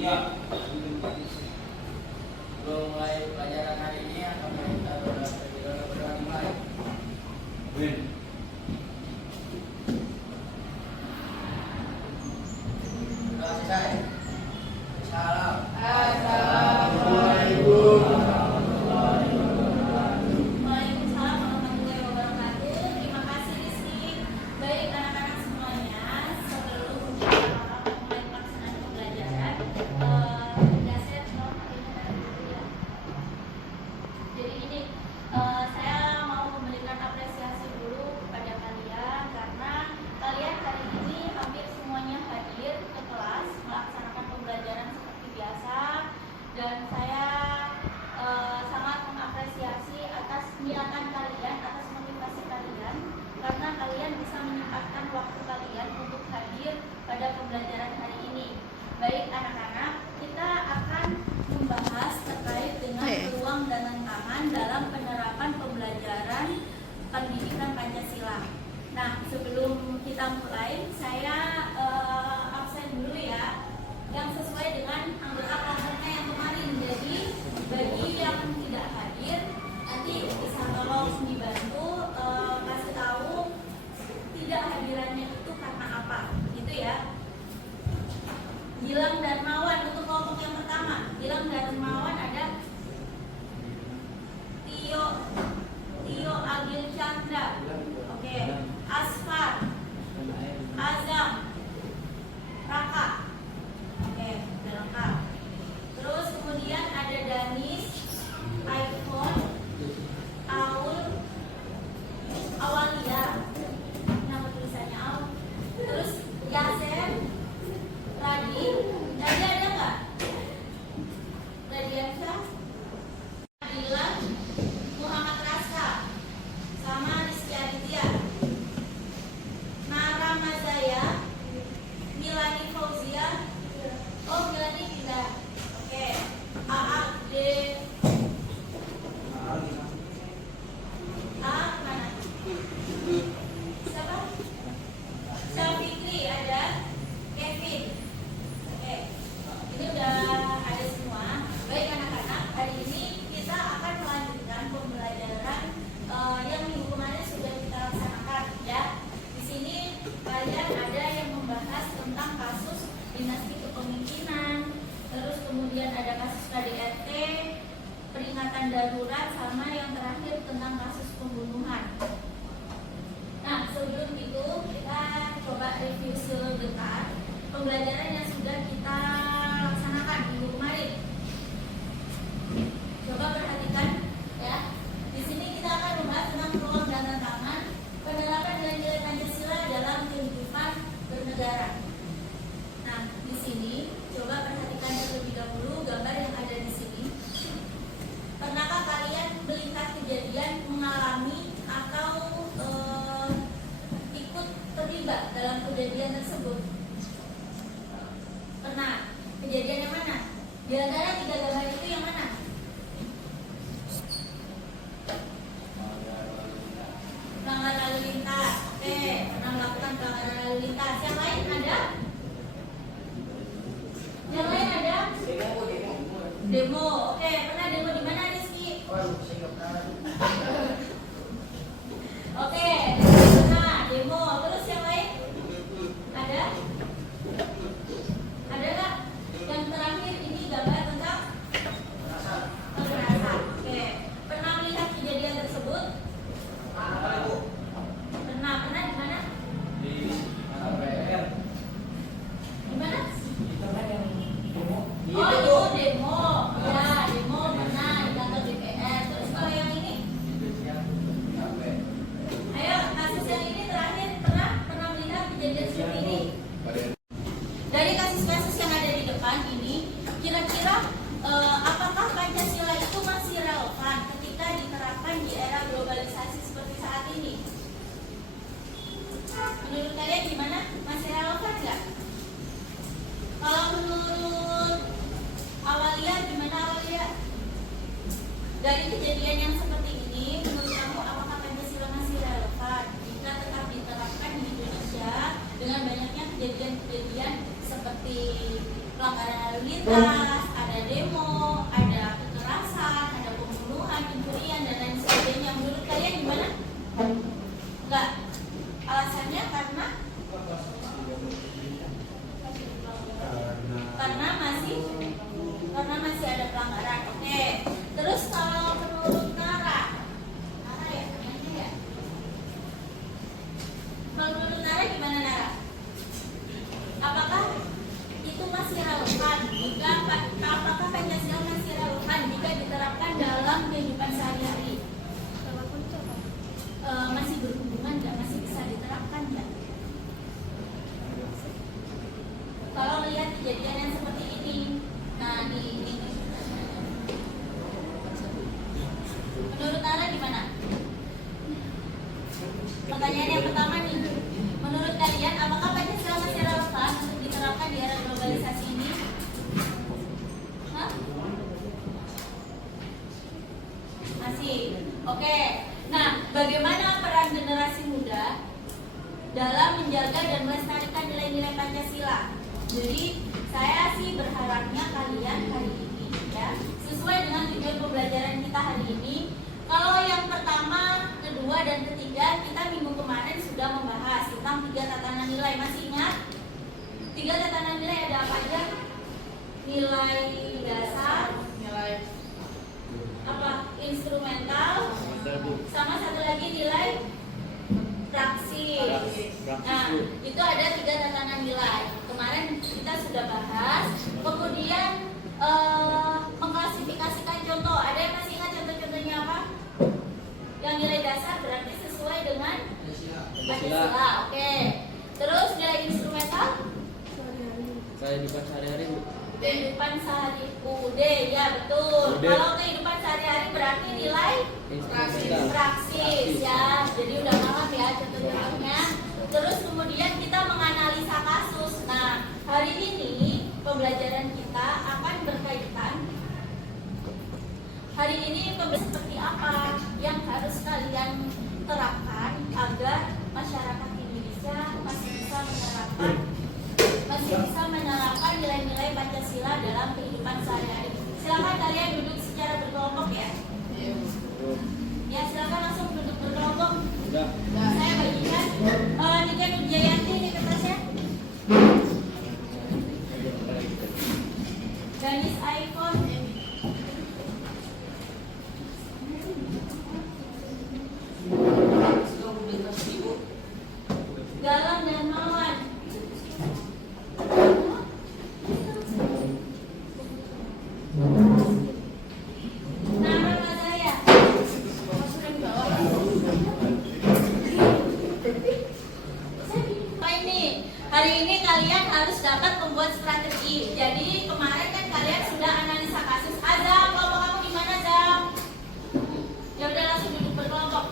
Iya. Sebelum mulai pelajaran hari ini, akan kita mulai. Win. Sudah selesai. Salam. Assalamualaikum. Waalaikumsalam warahmatullahi wabarakatuh. Terima kasih Rizky. Baik anak-anak semuanya, sebelum kita mulai pelaksanaan pembelajaran, dasar ya. Jadi ini saya mau memberikan apresiasi dulu kepada kalian karena kalian hari ini hampir semuanya hadir ke kelas melaksanakan pembelajaran seperti biasa, dan saya sangat mengapresiasi atas niatan kalian, atas motivasi kalian, karena kalian bisa menyempatkan waktu kalian untuk hadir pada pembelajaran hari ini. Baik anak-anak, kita akan membahas terkait dengan peluang dan tantangan dalam penerapan pembelajaran pendidikan Pancasila. Nah, sebelum kita mulai, saya absen dulu ya, yang sesuai dengan anggota kelompoknya yang kemarin. Jadi bagi yang tidak hadir, nanti bisa tolong dibantu kasih tahu tidak hadirannya itu karena apa, gitu ya. Gilang Darmawan untuk kelompok yang pertama. Gilang Darmawan ada Tio Agil Chandra. Oke. Asfar, Azam, Raka. Oke, udah lengkap. Terus kemudian ada Danis, iPhone, Aul, Awalia. Nama tulisannya Aul. Terus Yasen, Radi ada nggak? Radiansyah, Adila, Muhammad Rasa, sama Rizky Aditya. Nara Mazaya, Milani Fauzia. Oh, Milani pindah. Oke. AAD mana? Siapa? Syafikri ada. Kevin. Oke. Ini udah ada semua. Baik anak-anak, hari ini kita akan melanjutkan pembelajaran yang minggu kemarin sudah kita laksanakan ya. Di sini kalian ada yang membahas tentang kasus dinasti kepemimpinan, terus kemudian ada kasus KDRT, peringatan darurat, sama yang terakhir tentang kasus pembunuhan. Nah, sebelum itu kita coba review sebentar pembelajaran yang sudah kita laksanakan minggu kemarin. Coba perhatikan ya. Di sini kita akan membahas tentang peluang dan tantangan penerapan nilai-nilai Pancasila dalam kehidupan bernegara. Nah, di sini coba perhatikan terlebih dahulu gambar yang ada di sini. Pernahkah kalian melihat kejadian, mengalami atau ikut terlibat dalam kejadian tersebut? Pernah. Kejadian yang mana? Di antara tiga gambar itu yang mana? Pelanggaran lalu lintas. Oke, pernah melakukan pelanggaran lalu lintas. Yang lain ada? Yang lain ada? Demo. Oke, pernah demo di mana, Rizky? Oke, pernah demo. Terus yang lain? Ada? Ada nggak? Yang terakhir ini gambar tentang kekerasan. Oke, pernah melihat kejadian tersebut? Pernah di mana? Di mana? Oh, itu demo. Ya, demo pernah di kantor DPR. Terus kalau yang ini? Ayo, kasus yang ini terakhir pernah melihat kejadian seperti ini? Dari kasus-kasus yang ada di depan ini, kira-kira apakah Pancasila itu masih relevan ketika diterapkan di era globalisasi seperti saat ini? Menurut kalian gimana? Masih relevan nggak? Kalau menurut Awalia, gimana Awalia? Dari kejadian yang seperti ini, menurut kamu apakah Pancasila masih relevan jika tetap diterapkan di Indonesia dengan banyaknya kejadian-kejadian seperti pelanggaran lalu lintas, ada demo, ada kekerasan, ada pembunuhan, pencurian dan lain sebagainya. Menurut kalian gimana? Enggak. Alasannya karena masih ada pelanggaran. Oke. Terus kalau menurut Nara ya, namanya ya. Kalau menurut Nara gimana Nara? Apakah itu masih relevan? Apakah Pancasila masih relevan jika diterapkan dalam kehidupan sehari-hari? Masih berhubungan nggak? Masih bisa diterapkan nggak? Kalau melihat kejadian yang seperti ini, nah ini menurut Nara gimana? Pertanyaan yang pertama nih, menurut kalian apakah Pancasila masih relevan untuk diterapkan di era globalisasi ini? Hah? Masih. Oke. Nah, bagaimana peran generasi muda dalam menjaga dan melestarikan nilai-nilai Pancasila? Jadi, saya sih berharapnya kalian hari ini ya, sesuai dengan tujuan pembelajaran kita hari ini. Kalau yang pertama, kedua, dan ketiga, kita minggu kemarin sudah membahas tentang 3 tatanan nilai. Masih ingat? 3 tatanan nilai ada apa aja? Nilai dasar, nilai apa? Instrumental, sama satu lagi nilai praksis. Nah, itu ada 3 tatanan nilai. Kemarin kita sudah bahas. Kemudian mengklasifikasikan contoh. Ada yang masih ingat contoh-contohnya apa? Yang nilai dasar berarti sesuai dengan Pancasila. Oke. Terus nilai instrumental? Kehidupan sehari-hari. Kehidupan sehari. Ya betul. Kalau kehidupan sehari-hari berarti nilai praksis ya. Jadi udah paham ya contoh-contohnya. Terus kemudian kita menganalisa kasus. Nah, hari ini pembelajaran kita akan berkaitan. Hari ini pembelajaran seperti apa yang harus kalian terapkan agar masyarakat Indonesia masih bisa menerapkan nilai-nilai Pancasila dalam kehidupan sehari-hari. Silakan kalian duduk secara berkelompok ya. Ya, silakan langsung duduk berkelompok. Saya bagikan Nika Nurjayanti ini kertasnya. Ganis iPhone. Galang dan Mawan. Nara Mazaya. Hari ini kalian harus dapat membuat strategi. Jadi kemarin kan kalian sudah analisa kasus. Azam, kelompok kamu di mana, Azam? Ya udah langsung duduk berkelompok.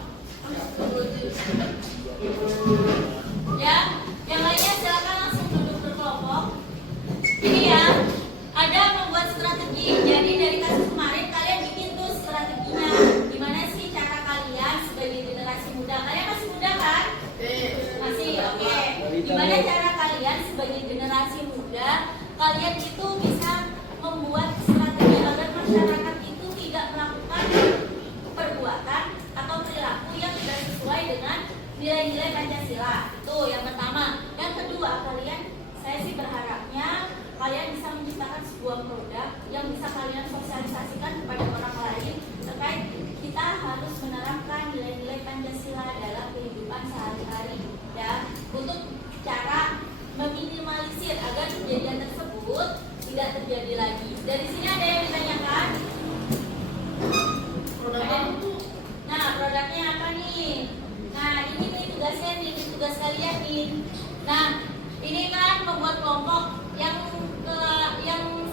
Ya, yang lainnya silakan langsung duduk berkelompok. Ini ya, ada membuat strategi. Jadi dari kasus kemarin kalian bikin tuh strateginya. Gimana sih cara kalian sebagai generasi muda? Kalian masih muda kan? Masih, oke. Gimana cara kalian sebagai generasi muda, kalian itu bisa membuat strategi agar masyarakat itu tidak melakukan perbuatan atau perilaku yang tidak sesuai dengan nilai-nilai Pancasila. Itu yang pertama. Yang kedua, saya sih berharapnya kalian bisa menciptakan sebuah produk yang bisa kalian sosialisasikan kepada orang lain terkait kita harus menerapkan nilai-nilai Pancasila dalam kehidupan sehari-hari ya, untuk cara meminimalisir agar kejadian tersebut tidak terjadi lagi. Dari sini ada yang ditanyakan? Nah, produknya apa nih? Nah, ini nih tugasnya nih, tugas kalian nih. Nah, ini kan membuat kelompok yang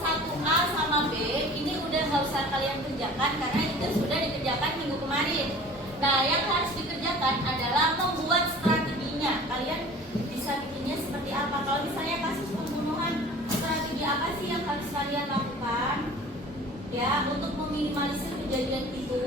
1A sama B. Ini udah nggak usah kalian kerjakan karena itu sudah dikerjakan minggu kemarin. Nah, yang harus dikerjakan adalah membuat strateginya. Kalian bisa bikinnya seperti apa? Kalau misalnya kasus pembunuhan, strategi apa sih yang harus kalian lakukan ya untuk meminimalisir kejadian itu?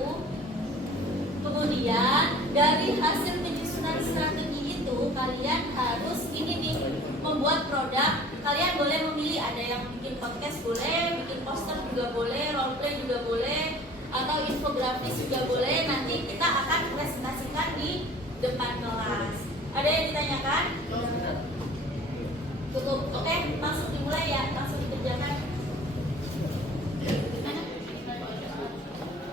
Kemudian dari hasil penyusunan strategi itu kalian harus ini nih, membuat produk. Kalian boleh memilih, ada yang bikin podcast boleh, bikin poster juga boleh, role play juga boleh, atau infografis juga boleh. Nanti kita akan presentasikan di depan kelas. Ada yang ditanyakan? Cukup, oke, langsung dimulai ya, langsung dikerjakan. Gimana?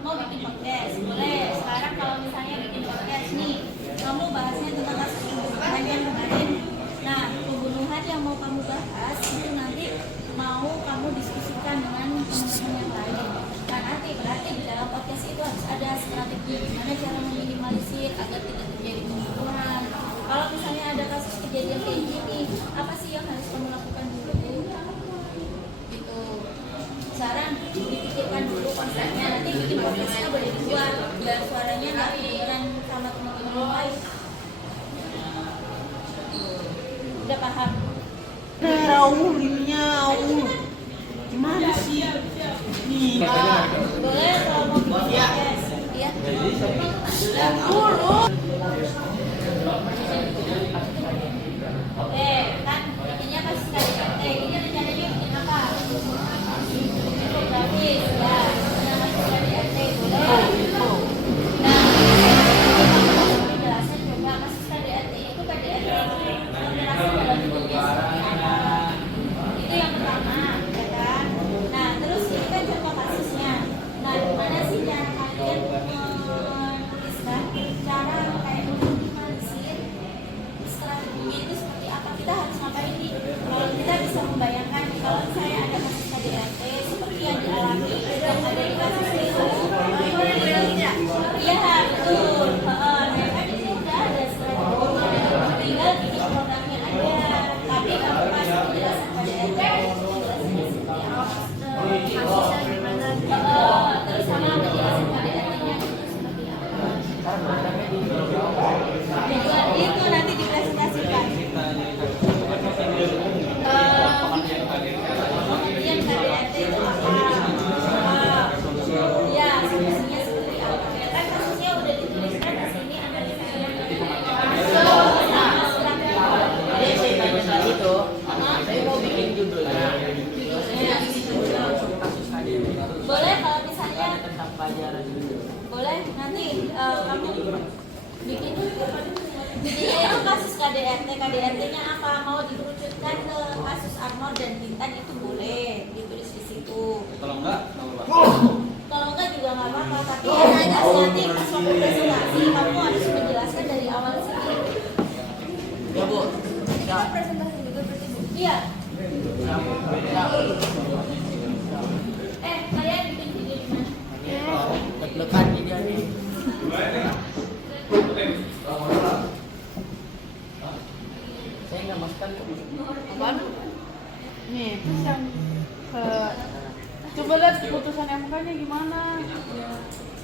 Mau bikin podcast? Boleh. Sekarang kalau misalnya bikin podcast nih, kamu bahasnya tentang kasus pembunuhan yang kemarin. Nah, pembunuhan yang mau kamu bahas itu nanti mau kamu diskusikan dengan teman-teman yang lain. Nah, nanti berarti di dalam podcast itu harus ada strategi gimana cara meminimalisir agar tidak terjadi pembunuhan. Kalau misalnya ada kasus kejadian kayak gini, apa sih yang harus kamu lakukan dulu? Gitu. Sekarang dipikirkan dulu konsepnya. Nanti bikin podcastnya boleh dibuat biar suaranya nggak kedengeran sama teman-teman yang lain. Udah paham? Gimana sih? Nih. Boleh kalau mau bikin podcast. Iya. Oke, kan intinya pasti KDRT. Ini rencananya bikin apa? Infografis, ya. Nama KDRT boleh. Nah, penjelasan coba kasus KDRT itu KDRT kekerasan dalam dunia seperti apa? Itu yang pertama, ya kan? Nah, terus ini kan contoh kasusnya. Nah, gimana sih cara kalian menuliskan cara kayak meminimalisir strateginya itu seperti apa? Kita harus ngapain nih? Kalau kita bisa membayangkan kalau saya ada kasus KDRT seperti yang dialami yang ada di kasus itu, iya betul. Mereka di sini udah ada strateginya, tinggal bikin produknya aja. Tapi kalau pas penjelasan KDRT penjelasannya seperti apa? Kasusnya gimana? Terus sama penjelasan KDRT-nya itu seperti apa? Tujuan itu nanti dipresentasikan. Kemudian KDRT itu apa? Ya, solusinya seperti apa? Kan kasusnya udah dituliskan di sini analisanya. Sama strategi. Jadi saya tanya tadi tuh, saya mau bikin judulnya. Judulnya bikin judul. Kasus KDRT. Boleh kalau misalnya Tentang pelajaran dulu. boleh nanti kamu bikin jadinya itu kasus KDRT-nya apa, mau dikerucutkan ke kasus Arnold dan Bintan itu boleh ditulis di situ. Kalau enggak, Kalau enggak juga nggak apa-apa, tapi nanti pas waktu presentasi kamu harus menjelaskan dari awal sini. Ya Bu. Kita presentasi juga berarti Bu. Iya. Kalian bikin video di mana? Deg-degan juga nih. Saya nggak masukkan ke Apaan? Nih, terus yang coba lihat keputusan MK-nya gimana.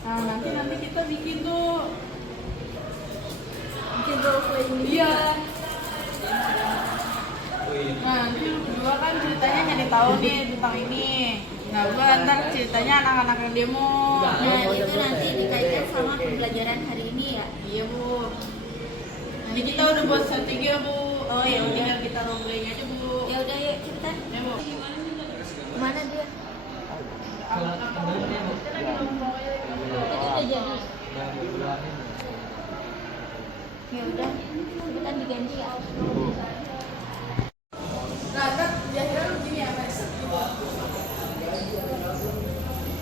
Nah, nanti kita bikin tuh. Bikin role play. Iya. Nah, nanti lu berdua kan ceritanya nyari tahu nih tentang ini. Nah, gua ntar ceritanya anak-anak yang demo. Nah, itu nanti dikaitkan sama pembelajaran hari ini ya. Iya, Bu. Jadi kita udah buat strategi ya, Bu. Oh, ya udah. Tinggal kita role play-nya aja, Bu. Ya udah yuk cepetan. Ya, Bu. Mana dia? kalau temennya Bu. Itu udah jadi. Ya udah, cepetan diganti ya. Nah, ntar di akhirnya lu gini ya, Mas.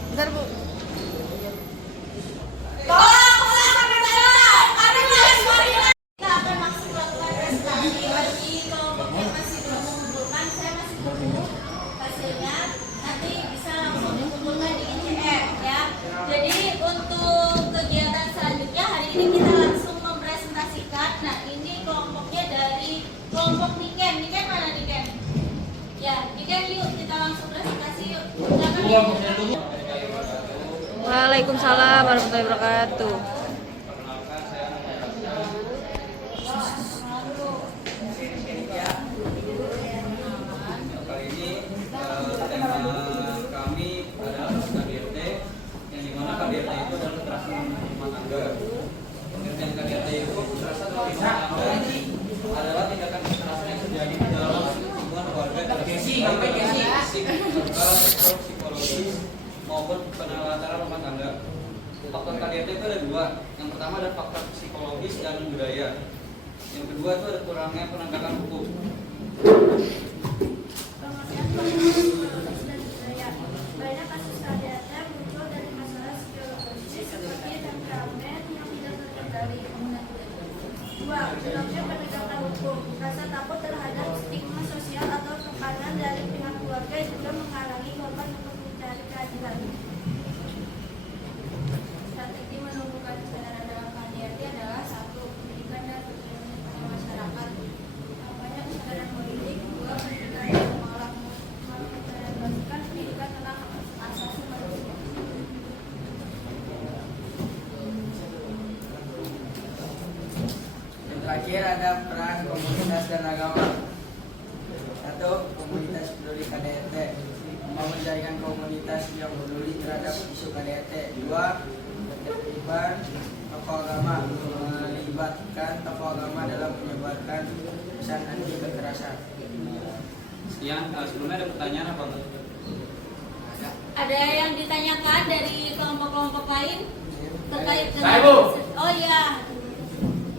Bentar, Bu. Kita akan langsung melakukan presentasi bagi kelompok yang masih belum mengumpulkan. Saya masih tunggu hasilnya. Nanti bisa langsung dikumpulkan di ICF ya. Jadi untuk kegiatan selanjutnya hari ini kita langsung mempresentasikan. Nah ini kelompoknya dari kelompok Niken. Niken mana Niken? Ya Niken yuk kita langsung presentasi yuk. Silakan. Waalaikumsalam warahmatullahi wabarakatuh. Kali ini tema kami adalah KDRT, yang dimana KDRT itu adalah kekerasan rumah tangga. Pengertian KDRT itu kekerasan rumah tangga adalah tindakan kekerasan yang terjadi di dalam hubungan keluarga dalam fisik maupun penelantaran rumah tangga. Faktor KDRT itu ada dua. Yang pertama ada faktor psikologis dan budaya. Yang kedua itu ada kurangnya penegakan hukum. Pengertian psikologis dan budaya. Banyak kasus KDRT muncul dari masalah psikologis seperti temperamen yang tidak terkendali. 2. Kurangnya penegakan hukum. Rasa takut terhadap stigma sosial atau tekanan dari pihak keluarga juga menghalangi korban untuk mencari keadilan. Strategi menumbuhkan kesadaran dalam KDRT adalah 1. Pendidikan dan pendidikan masyarakat. Banyak kesadaran politik. 2. Pendidikan dan melakukan pendidikan tentang hak asasi manusia. Yang terakhir ada peran komunitas dan agama. 1. Komunitas peduli KDRT membangun jaringan komunitas yang peduli terhadap isu KDRT. 2. Keterlibatan tokoh agama, melibatkan tokoh agama dalam menyebarkan pesan anti kekerasan. Sekian, sebelumnya ada pertanyaan apa enggak? Ada yang ditanyakan dari kelompok-kelompok lain terkait dengan Saya, Bu. Oh iya.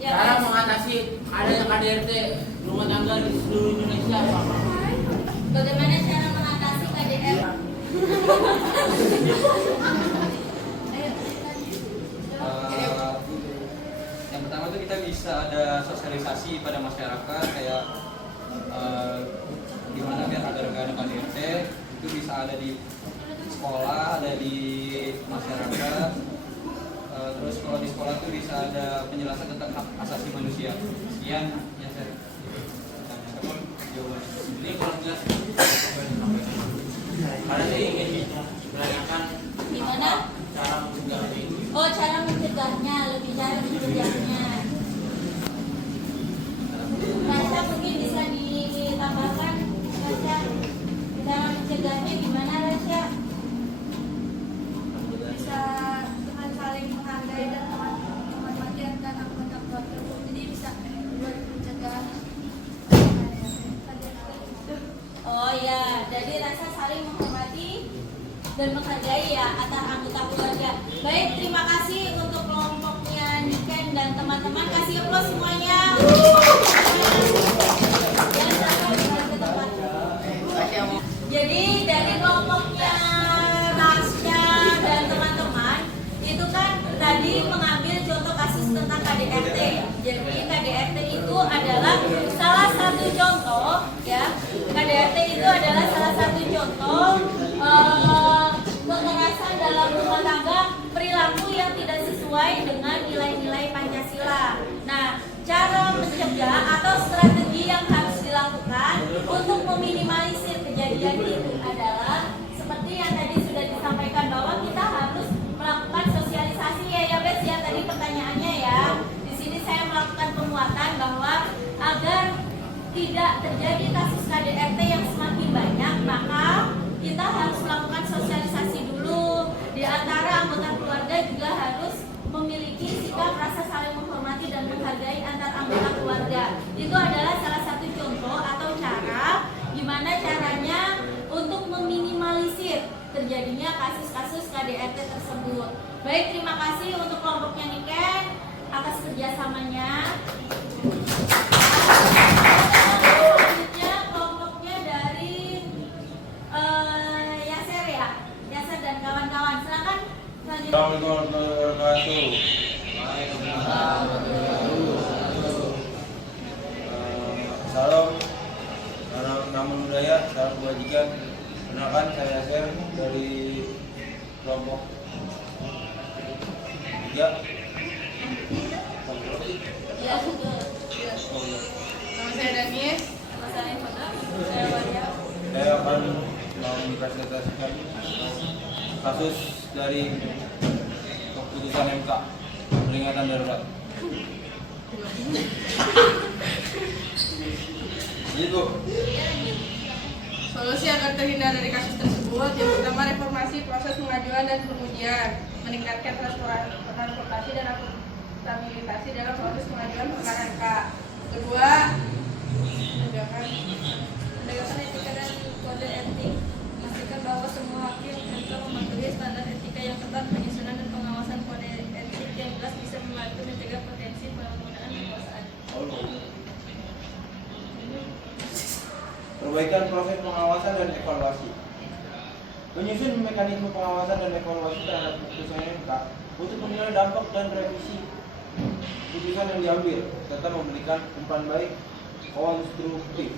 Ya, Cara guys. mengatasi adanya KDRT rumah tangga di seluruh Indonesia Pak. Bagaimana cara mengatasi KDRT? Ayo, Yang pertama itu kita bisa ada sosialisasi pada masyarakat kayak gimana biar agar nggak ada KDRT, itu bisa ada di sekolah, ada di masyarakat. Terus kalau di sekolah itu bisa ada penjelasan tentang hak asasi manusia. Sekian ya saya. Jawaban. Ini kalau jelas ada sih ingin menanyakan Gimana? cara mencegah ini. Oh, cara mencegahnya, lebih cara mencegahnya. Rasha mungkin bisa ditambahkan, Rasha. Cara mencegahnya gimana, Rasha? Bisa dengan saling menghargai dan menghormati dan anggota keluarga. Jadi bisa buat mencegah. Oh ya, jadi rasa saling menghormati dan menghargai ya antar anggota keluarga. Baik, terima kasih untuk kelompoknya Niken dan teman-teman. Kasih aplaus semuanya. Dan sampai ke tempat. Jadi dari kelompoknya Rasya dan teman-teman itu kan tadi mengambil contoh kasus tentang KDRT. Jadi KDRT itu adalah salah satu contoh ya. KDRT itu adalah salah satu contoh kekerasan dalam rumah tangga, perilaku yang tidak sesuai dengan nilai-nilai Pancasila. Nah, cara mencegah atau strategi yang harus dilakukan untuk meminimalisir kejadian itu adalah seperti yang tadi sudah disampaikan bahwa kita harus melakukan sosialisasi ya Bes ya tadi pertanyaannya ya. Di sini saya melakukan penguatan bahwa agar tidak terjadi kasus KDRT yang semakin banyak, maka kita harus melakukan sosialisasi dulu. Di antara anggota keluarga juga harus memiliki sikap rasa saling menghormati dan menghargai antar anggota keluarga. Itu adalah salah satu contoh atau cara gimana caranya untuk meminimalisir terjadinya kasus-kasus KDRT tersebut. Baik, terima kasih untuk kelompoknya Niken atas kerjasamanya. Selanjutnya kelompoknya dari Yaser ya, Yaser dan kawan-kawan. Silakan selanjutnya. Salam, namun budaya, salam kebajikan. Kenalkan saya Yaser dari kelompok 3. Ya, betul. Nama saya Danis. Mas Alin Foto, saya Wadia. Saya akan mempresentasikan kasus dari keputusan MK peringatan darurat. Gitu. Solusi agar terhindar dari kasus tersebut, yang pertama reformasi proses pengajuan dan pengujian, meningkatkan transportasi dan akuntabilitas dalam proses pengajuan perkara MK. Kedua, menegakkan Pendekatan etika dan kode etik, memastikan bahwa semua hakim MK mematuhi standar Perbaikan proses pengawasan dan evaluasi. Menyusun mekanisme pengawasan dan evaluasi terhadap putusan MK untuk menilai dampak dan revisi putusan yang diambil serta memberikan umpan balik konstruktif.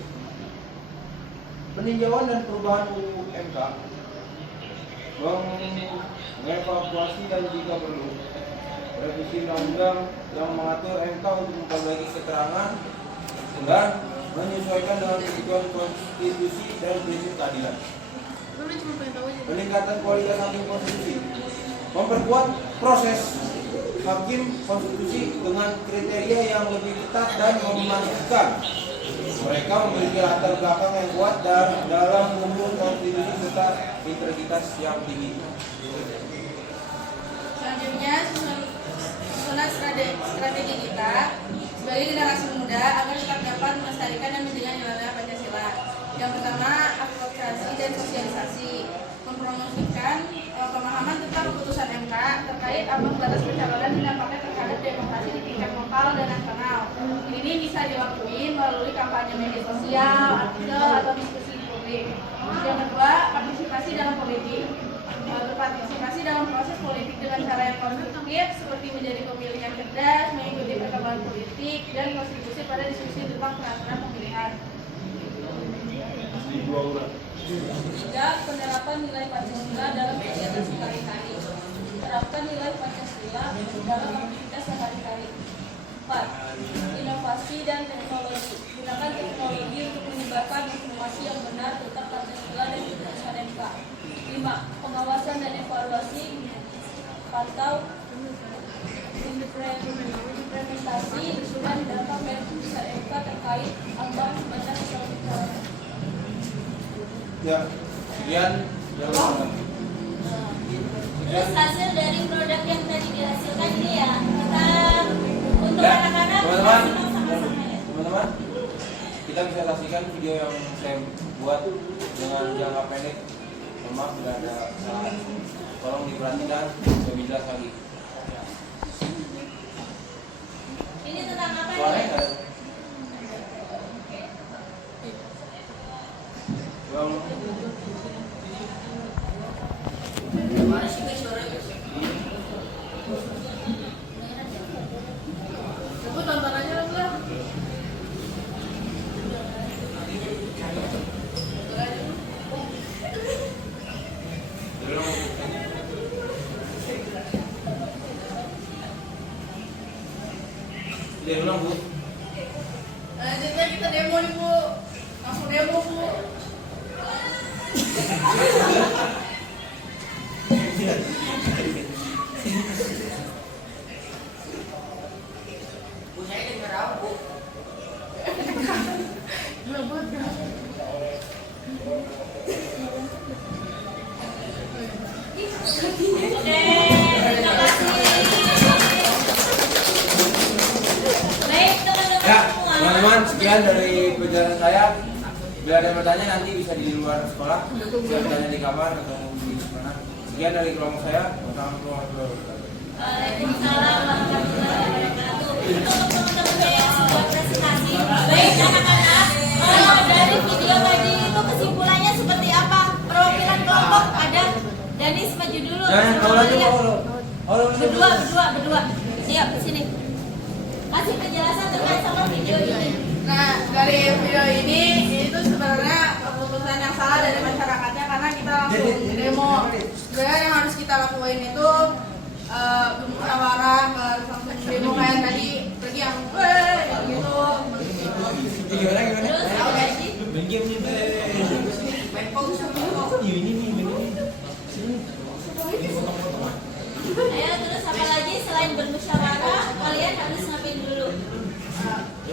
Peninjauan dan perubahan UU MK, mengevaluasi dan jika perlu revisi undang-undang yang mengatur MK untuk memperbaiki keterangan dan menyesuaikan dengan kebutuhan konstitusi dan prinsip keadilan. Peningkatan kualitas hakim konstitusi, memperkuat proses hakim konstitusi dengan kriteria yang lebih ketat dan memastikan mereka memiliki latar belakang yang kuat dan dalam hukum konstitusi serta integritas yang tinggi. Selanjutnya, susunan strategi kita sebagai generasi muda agar tetap dapat melestarikan dan menjaga nilai Pancasila. Yang pertama, advokasi dan sosialisasi, mempromosikan pemahaman tentang keputusan MK terkait ambang batas pencalonan dan dampaknya terhadap demokrasi di tingkat lokal dan nasional. Ini bisa dilakukan melalui kampanye media sosial, artikel, atau diskusi di publik. Yang kedua, partisipasi dalam politik. Berpartisipasi dalam proses politik dengan cara yang konstruktif seperti menjadi pemilih yang cerdas, mengikuti perkembangan politik, dan kontribusi pada diskusi tentang peraturan pemilihan. Tiga, penerapan nilai Pancasila dalam kegiatan sehari-hari. Terapkan nilai Pancasila dalam aktivitas sehari-hari. 4. Inovasi dan teknologi. Gunakan teknologi untuk menyebarkan informasi yang benar tentang Pancasila dan putusan MK. 5. Pengawasan dan evaluasi. Pantau implementasi dan dampak dari putusan MK terkait ambang batas pencalonan. Ya, sekian jawaban. Terus hasil dari produk yang tadi dihasilkan ini ya, kita untuk Ya, anak-anak teman-teman, kita bisa saksikan video yang saya buat dengan jangka pendek. Mohon maaf bila ada kesalahan. Tolong diperhatikan lebih jelas lagi. ini tentang apa Suaranya nih? nggak ada. Yang Mana sih guys suaranya? Coba tonton aja lah. dia ulang Bu. Selanjutnya kita demo nih Bu. Langsung demo Bu. Bu saya dengar apa Bu? Oke, terima kasih. Baik teman-teman Ya, semua. teman-teman, sekian dari penjelasan saya. Bila ada yang bertanya nanti bisa di luar sekolah, bisa bertanya di kamar atau di mana. Sekian dari kelompok saya. Wassalamualaikum warahmatullahi wabarakatuh. Waalaikumsalam warahmatullahi wabarakatuh. Untuk teman-teman yang sudah presentasi, baik anak-anak, dari video tadi itu kesimpulannya seperti apa? Perwakilan kelompok ada. Danis maju dulu. Jangan kau lagi Berdua. Siap, sini. Kasih penjelasan terkait sama video ini. Nah, dari video ini itu sebenarnya keputusan yang salah dari masyarakatnya karena kita langsung demo. Sebenarnya yang harus kita lakuin itu musyawarah, langsung demo kayak tadi pergi yang gitu. Gimana? Terus apa sih? Main fokus sama Ayo terus apa lagi selain bermusyawarah, kalian harus ngapain dulu?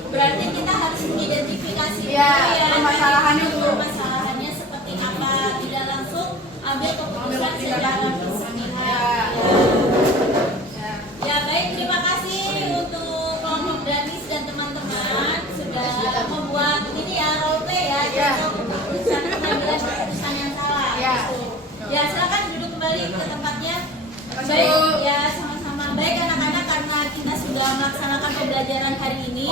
Berarti kita harus mengidentifikasi Ya, dulu ya permasalahannya dulu. Permasalahannya seperti apa? Tidak langsung ambil keputusan secara berpihak. Ya. Ya baik, terima kasih untuk kelompok Danis dan teman-teman sudah membuat ini ya role play ya, Ya. contoh keputusan pengambilan keputusan yang salah. Ya. Gitu. Ya silakan duduk kembali ke tempatnya. Makasih, Baik, Bu. ya sama-sama. Baik anak-anak, karena kita sudah melaksanakan pembelajaran hari ini,